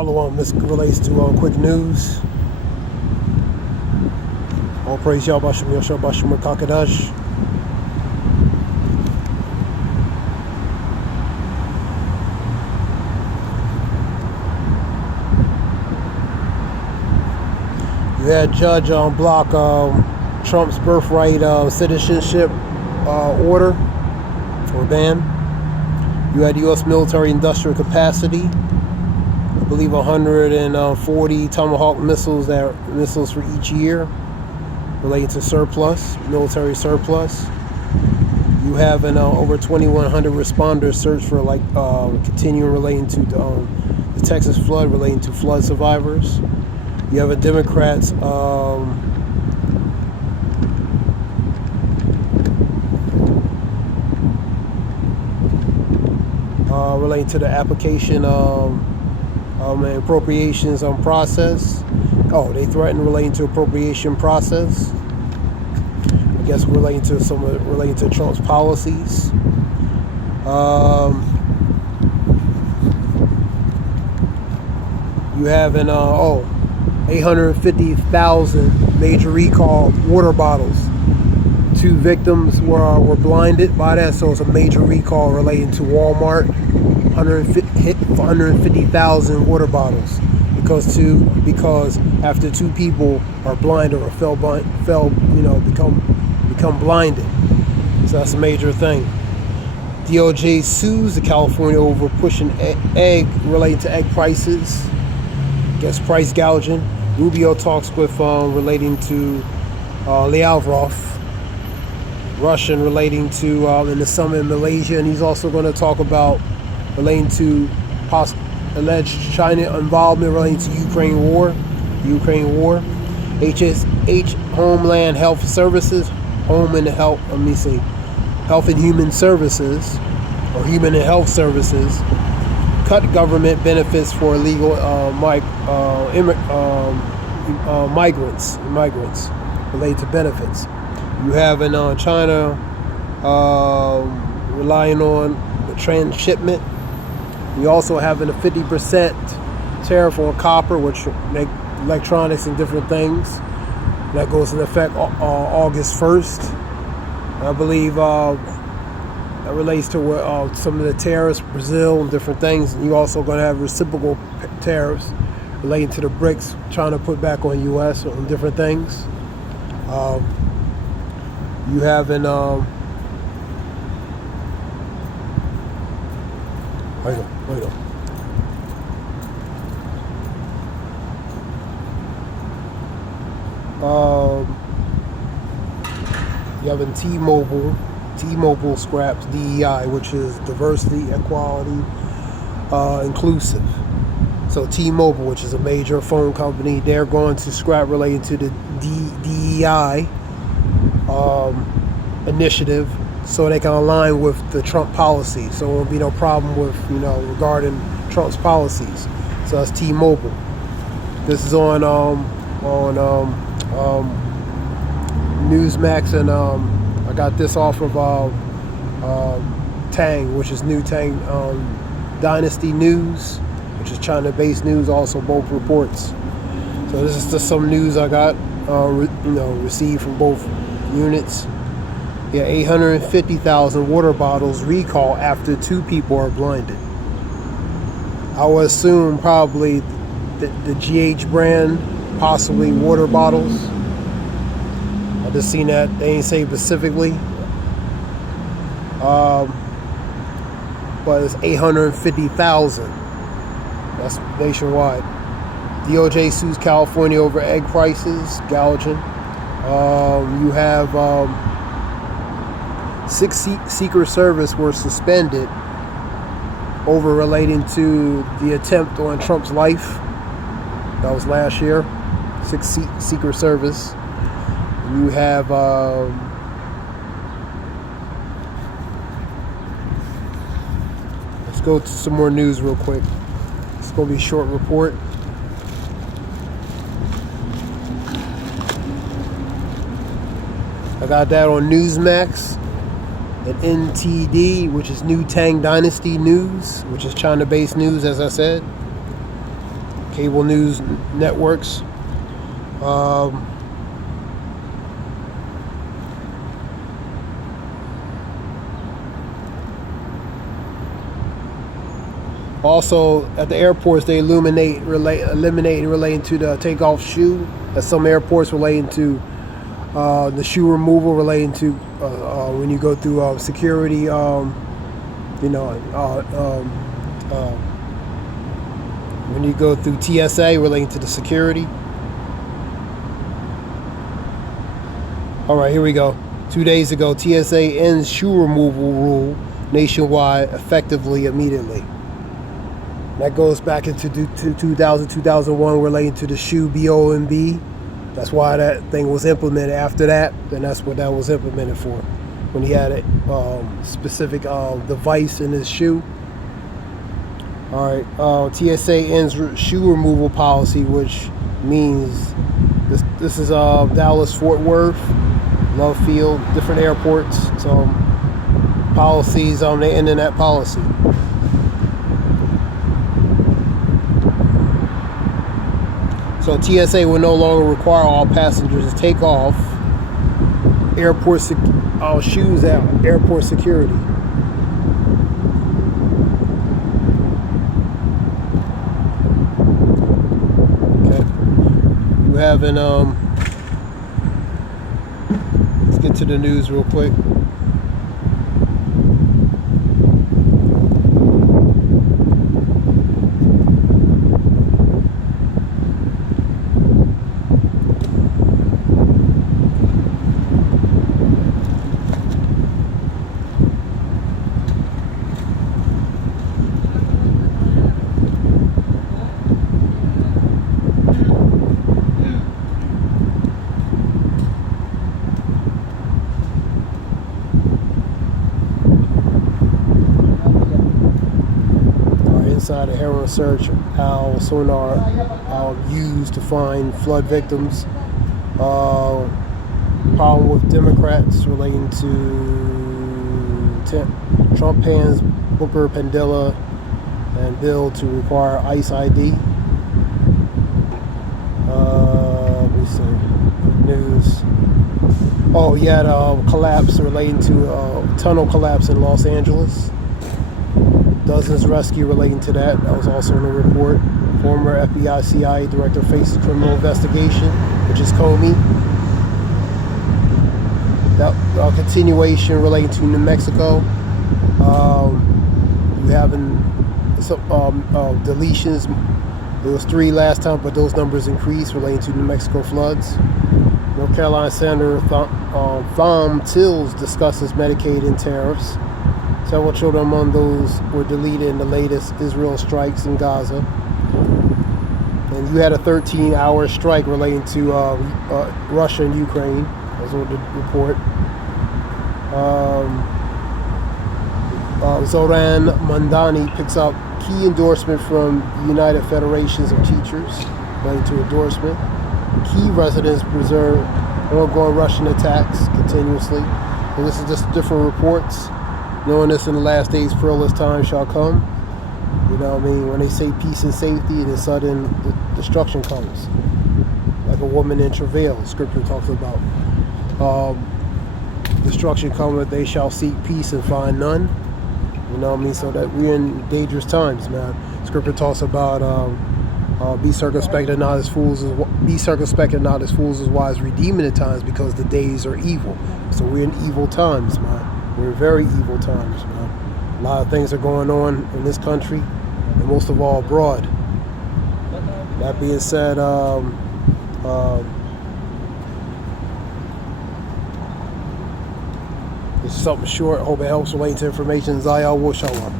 Shalom. This relates to quick news. All praise Yahweh Shem Yahshua Bashim Kakadash. You had judge block Trump's birthright citizenship order or ban. You had U.S. military industrial capacity. I believe 140 Tomahawk missiles for each year relating to surplus, military surplus. You have over 2,100 responders search for continuing relating to the Texas flood, relating to flood survivors. You have a Democrats relating to the application and appropriations process. Oh, they threatened relating to appropriation process. I guess relating to Trump's policies. You have 850,000 major recall water bottles. 2 victims were blinded by that, so it's a major recall relating to Walmart. 150,000 water bottles because after 2 people are blinded or become blinded. So that's a major thing. DOJ sues the California over pushing egg relating to egg prices. Guess price gouging. Rubio talks with relating to Lavrov, Russian relating to in the summit in Malaysia, and he's also going to talk about relating to alleged China involvement relating to Ukraine war. HSH Homeland Health Services, Health and Human Services, or Human and Health Services, cut government benefits for illegal migrants related to benefits. You have in China relying on the transshipment. We also have a 50% tariff on copper, which make electronics and different things. That goes into effect August 1st. I believe that relates to some of the tariffs, Brazil and different things. And you're also going to have reciprocal tariffs relating to the BRICS, trying to put back on U.S. on different things. You have in wait on. You have in T-Mobile scraps DEI, which is diversity, equality, inclusive. So T-Mobile, which is a major phone company, they're going to scrap related to the DEI initiative, so they can align with the Trump policy. So there won't be no problem with regarding Trump's policies. So that's T-Mobile. This is on Newsmax, and I got this off of Tang, which is New Tang Dynasty News, which is China-based news. Also, both reports. So this is just some news I got received from both units. Yeah, 850,000 water bottles recall after 2 people are blinded. I would assume probably the GH brand, possibly water bottles. I just seen that. They ain't say specifically. But it's 850,000. That's nationwide. DOJ sues California over egg prices, gouging. You have 6 Secret Service were suspended over relating to the attempt on Trump's life. That was last year. 6 Secret Service. You have let's go to some more news real quick. It's going to be a short report. I got that on Newsmax. and NTD, which is New Tang Dynasty News, which is China-based news, as I said. cable news networks. Also, at the airports, they eliminate relating to the takeoff shoe. At some airports, relating to the shoe removal, relating to when you go through security. When you go through TSA, relating to the security. All right, here we go. 2 days ago, TSA ends shoe removal rule nationwide effectively immediately. That goes back into 2001 relating to the shoe BOMB. That's why that thing was implemented after that. Then that's what that was implemented for. When he had a specific device in his shoe. All right, TSA ends shoe removal policy, which means this is Dallas, Fort Worth, Love Field, different airports. So policies, they ending that policy. So TSA will no longer require all passengers to take off shoes at airport security. Okay, you having let's get to the news real quick. Inside a heroin search, our sonar used to find flood victims. Problem with Democrats relating to Trump pans Booker, Padilla, and bill to require ICE ID. Let me see. News. Oh, you had a collapse relating to tunnel collapse in Los Angeles. Dozens rescue relating to that. That was also in the report. Former FBI CIA director faces criminal investigation, which is Comey. That continuation relating to New Mexico. You having some deletions. There was 3 last time, but those numbers increased relating to New Mexico floods. North Carolina Senator Thom Tillis discusses Medicaid and tariffs. Several children among those were deleted in the latest Israel strikes in Gaza. And you had a 13-hour strike relating to Russia and Ukraine. That's what the report. Zoran Mandani picks up key endorsement from United Federations of Teachers relating to endorsement. Key residents preserve ongoing Russian attacks continuously. And this is just different reports. Knowing this in the last days, perilous times shall come. You know what I mean? When they say peace and safety, then sudden destruction comes. Like a woman in travail, Scripture talks about. Destruction cometh, they shall seek peace and find none. You know what I mean? So that we're in dangerous times, man. Scripture talks about be circumspect and not as fools as wise, redeeming the times, because the days are evil. So we're in evil times, man. We're in very evil times, man. A lot of things are going on in this country, and most of all abroad. That being said, it's something short. Hope it helps relating to information. Zayal Wushallah.